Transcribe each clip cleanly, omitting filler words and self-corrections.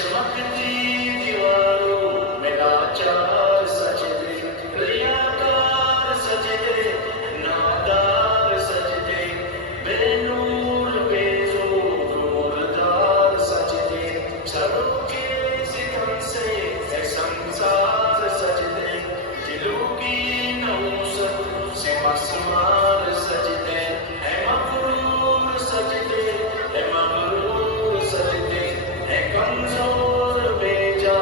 چمکتی دیواروں میں لاچار سجدے، ریاکار سجدے، نادار سجدے، بے نور بے زور مردار سجدے، سروں کے ستم سے ہے سنسار سجدے، دلوں کی نوست سے مسمار سجدے، ہے مغرور سجدے، ہے مغرور سجدے، ہے کمزور بے جا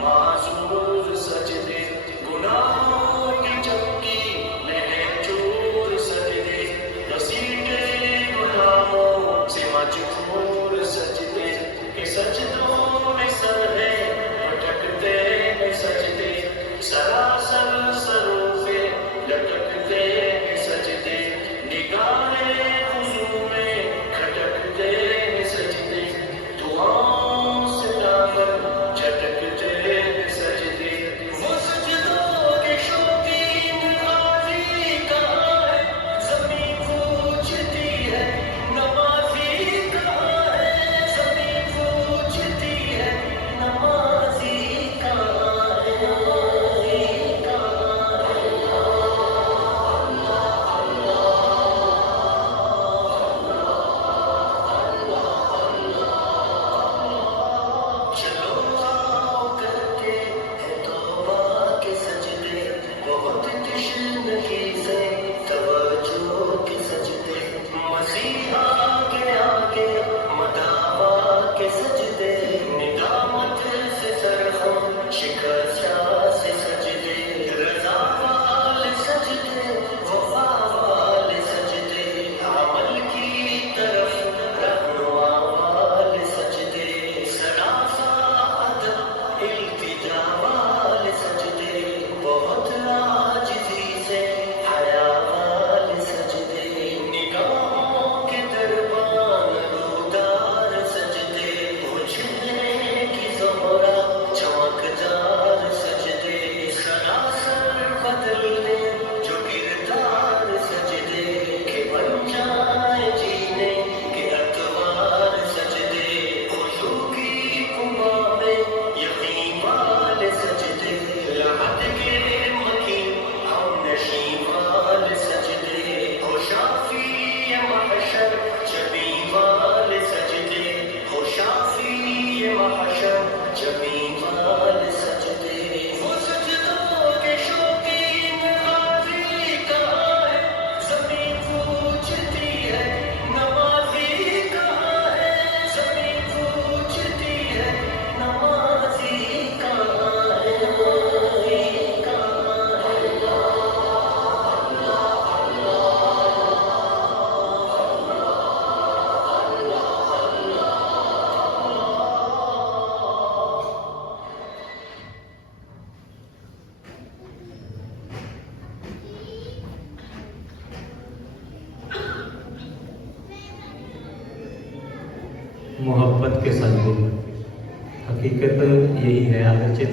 معذور سجدے، گناہوں کی چکی میں ہے چور سجدے، گھسیٹے غلاموں سے مجبور سجدے، کہ سجدوں میں سر ہے بھٹکتے ہیں سجدے، سراسر سروں پہ لٹکتے ہیں سجدے، نگاہیں خضوع میں کھٹکتے ہیں سجدے، دعاؤں سے دامن جھٹکتے ہیں سجدے، وہ سجدوں کے شوقین غازی کہاں ہے، زمین پوچھتی ہے نمازی کہاں ہے، زمین پوچھتی ہے نمازی کہاں ہے، نمازی کہاں ہے۔ چلو آؤ کر کے ہے توبہ کے سجدے، بہت تشنگی سے توجہ کے سجدے، مسیحا کے آگے مداوا کے سجدے، ندامت سے سرخم شکستہ سے سجدے، رضا والے سجدے، وفا والے سجدے، عمل کی طرف رہنما والے سجدے، سراسا ادب التجا والے سجدے، بہت عاجزی سے حیا والے سجدے، نگاہوں کے دربان رودار سجدے، اجھلنے کی زہرا چمکدار سجدے، سراسر بدلنے جو کردار سجدے، کہ بن جائے جینے کے اتوار سجدے، خشوع کی قبا میں یقین والے سجدے، لحد کے مکین ہم نشین والے سجدے، ہو شافی محشر جبین والے سجدے، ہو شافی محشر جبین والے سجدے، وہ سجدوں کے شوقین غازی کہاں ہے، زمین پوچھتی ہے نمازی کہاں ہے، زمین پوچھتی ہے نمازی کہاں ہے، نمازی کہاں ہے۔ محبت کے سجدے، حقیقت یہی ہے، اگرچہ